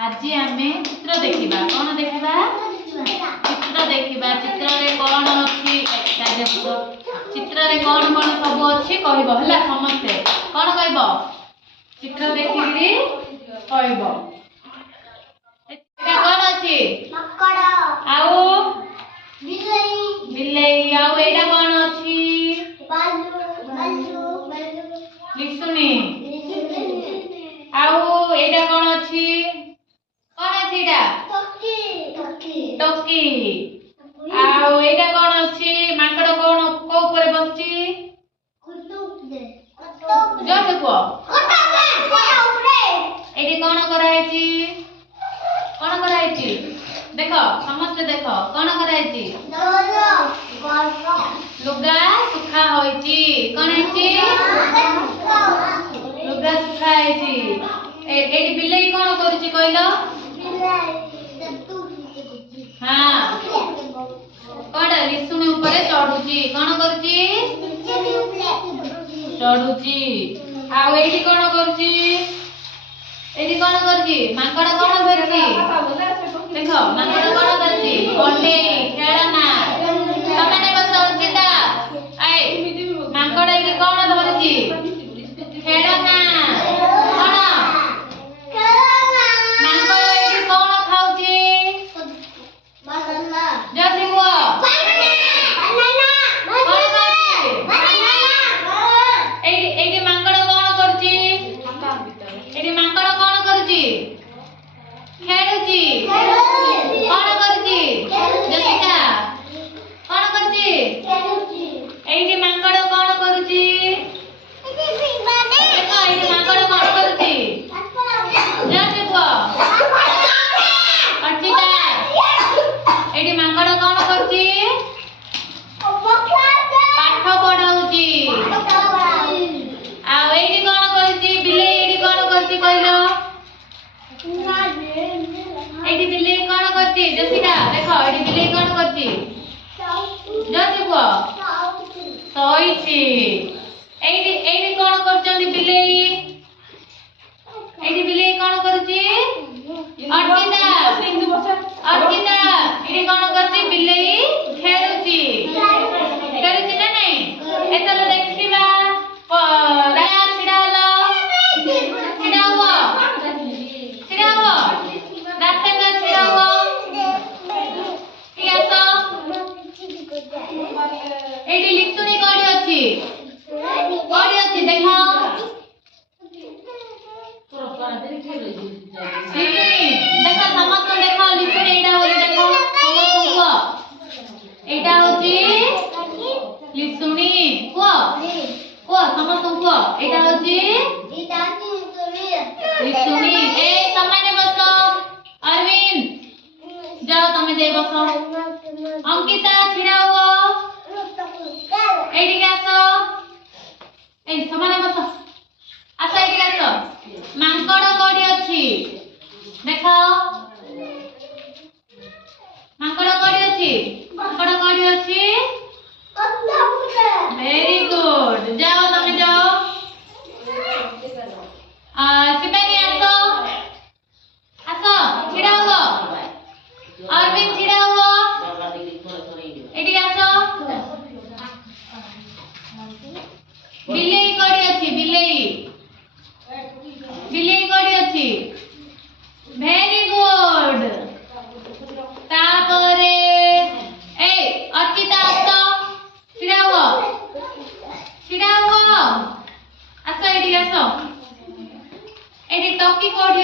आज आमे चित्र देखिबा कोन देखिबा चित्र देखिबा चित्र रे कोन अछि चित्र रे कोन कोन सब अछि कहबो हला समझते कोन कहबो चित्र देखिरी कहबो एटा कोन अछि मकड़ आउ बिलाई बिलाई आउ एटा कोन अछि बालू बालू बालू लिसुनी आउ एटा कोन अछि कोन अछि एटा टोकी टोकी टोकी आउ एटा कोन अछि माकड़ कोन को ऊपर बसछि कुतुबे कुतुब जो से को ऊपर एटी कोन कराइछि कोन कराइछि देखो समस्त देखो कोन कराइछि लुगा सुखा होइछि कोन अछि लुगा सुखा होइछि एटी बिलाई कोन करछि कहलो हां कोन लिसुनी ऊपर चढुछि कोन करछि चढुछि आ एटी कोन करछि एटी कोन करछि माकड़ कोन करछि देखो माकड़ कोन करछि कोंडे खेळना तमने बस उचिता आइ माकड़ एटी कोन धरछि खेळना कोन माकड़ एटी कोन खाउछि बनाना जति को एटी माकड़ कोन करछि एटी माकड़ कोन करछि खेळुछि कोन करछि जतिका कोन करछि एटी माकड़ कोन करूछि देखो एटी माकड़ कोन करूछि जति को अर्चिता एटी माकड़ कोन करूछि पाठ पढाउछि आ एटी कोन करूछि बिलाई एटी कोन करूछि कहलो एटी बिलाई कोन करछि जसिका देखो एटी बिलाई कोन करछि जति को सोइछि एटी कोन करछन्ती बिलाई एटी बिलाई कोन करछि अर्चिता अर्चिता एटी कोन करछि बिलाई खेलुछि खेलुछि ना नै एतलो देखिबा राया छिडा हलो छिडा हो रास्ते में छिडा हो कियासो एटी लिसुनी कोडी अछि देखो लिसुनी देखो समस्त देखो लिसुनी एटा होली देखो समस्त को एटा होची लिसुनी को समस्त को एटा होची लिसुनी ए तमने बसो अरविंद जाओ तमे जे बसो अंकिता छिडा हो एटी आसो ए समाने बसो आसो एटी आसो मांकड़ कोडी अछि देखो मांकड़ कोडी अछि वेरी गुड जाओ तमे जाओ सिपाही आसो आसो छिडा हो अरविंद छिडा हो एटी आसो बिलाई कोडी अछि बिलाई कोडी अछि वेरी गुड तापरे ए अर्चिता आसो छिडा हो आसो एटी आसो एटी टॉकी कोडी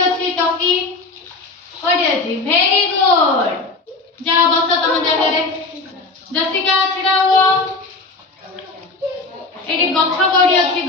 अछि वेरी गुड जाओ बसो तम जगह रे जसिका छिडा हो एटी गछ कोडी अछि